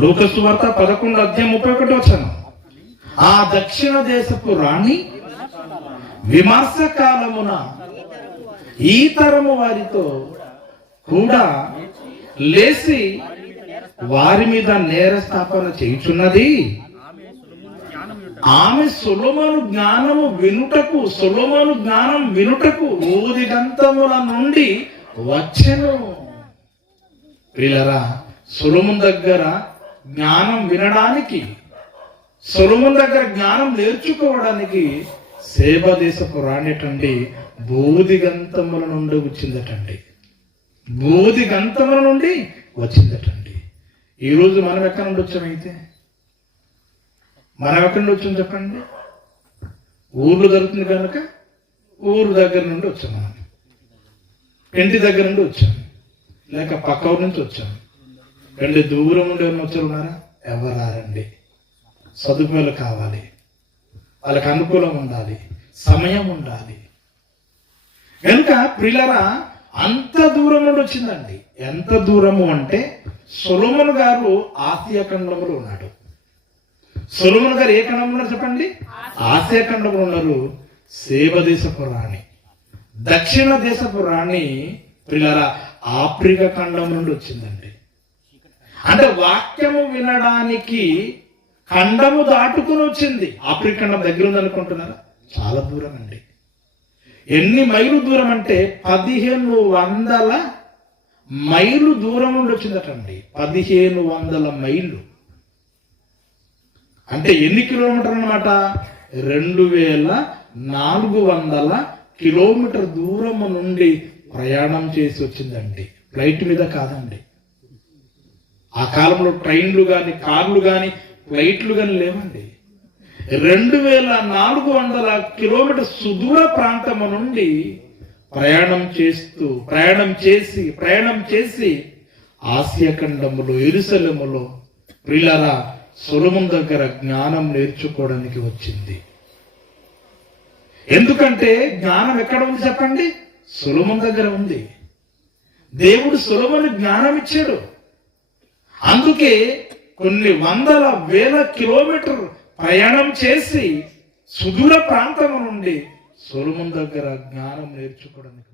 లూకా సువార్త 11:31. ఆ దక్షిణ దేశపు రాణి విమర్శ కాలమున ఈ తరము వారితో కూడా లేచి వారి మీద నేర స్థాపన చేయుచున్నది. ఆమె సొలొమోను జ్ఞానం వినుటకు ఊదిగంతముల నుండి వచ్చెను. ప్రియులారా, సొలొమోను దగ్గర జ్ఞానం వినడానికి, సొలొమోను దగ్గర జ్ఞానం నేర్చుకోవడానికి సేబా దేశపు రాణిటండి బోధిగంతముల నుండి వచ్చిందటండి. బోధిగంతముల నుండి వచ్చిందటండి. ఈరోజు మనం ఎక్కడి నుండి వచ్చామైతే? మనం ఎక్కడి నుండి వచ్చాం చెప్పండి? ఊర్లో జరుగుతుంది కనుక ఊరు దగ్గర నుండి వచ్చాం, మనం ఇంటి దగ్గర నుండి వచ్చాం, లేక పక్క ఊరు నుంచి వచ్చాం. రండి, దూరం నుండి ఎవరిని వచ్చారున్నారా? ఎవరారండి? సదుపాయాలు కావాలి, వాళ్ళకి అనుకూలం ఉండాలి, సమయం ఉండాలి. కనుక ప్రియులారా, అంత దూరం నుండి వచ్చిందండి. ఎంత దూరము అంటే సొలొమోను గారు ఆసియా ఖండంలో ఉన్నాడు. సొలొమోను గారు ఏ ఖండంలో ఉన్నారు చెప్పండి? ఆసియా ఖండంలో ఉన్నారు. సేబా దేశపు రాణి, దక్షిణ దేశపు రాణి ప్రియులారా ఆఫ్రికా ఖండం నుండి వచ్చిందండి. అంటే వాక్యము వినడానికి ఖండము దాటుకుని వచ్చింది. ఆఫ్రికా ఖండం దగ్గర ఉందనుకుంటున్నారా? చాలా దూరం అండి. ఎన్ని మైలు దూరం అంటే 1500 మైలు దూరం నుండి వచ్చిందటండి. 1500 మైళ్ళు అంటే ఎన్ని కిలోమీటర్లు అన్నమాట? 2400 కిలోమీటర్ దూరం నుండి ప్రయాణం చేసి వచ్చిందండి. ఫ్లైట్ మీద కాదండి. ఆ కాలంలో ట్రైన్లు కానీ, కార్లు కానీ, ఫ్లైట్లు కానీ లేవండి. 2400 కిలోమీటర్ సుదూర ప్రాంతము నుండి ప్రయాణం చేసి ఆసియా ఖండములో యెరూషలేములో ప్రియులారా సొలొమోను దగ్గర జ్ఞానం నేర్చుకోవడానికి వచ్చింది. ఎందుకంటే జ్ఞానం ఎక్కడ ఉంది చెప్పండి? సొలొమోను దగ్గర ఉంది. దేవుడు సొలొమోను జ్ఞానం ఇచ్చాడు. అందుకే కొన్ని 100,000 కిలోమీటర్ ప్రయాణం చేసి సుదూర ప్రాంతం నుండి సొలొమోను దగ్గర జ్ఞానం నేర్చుకోవడానికి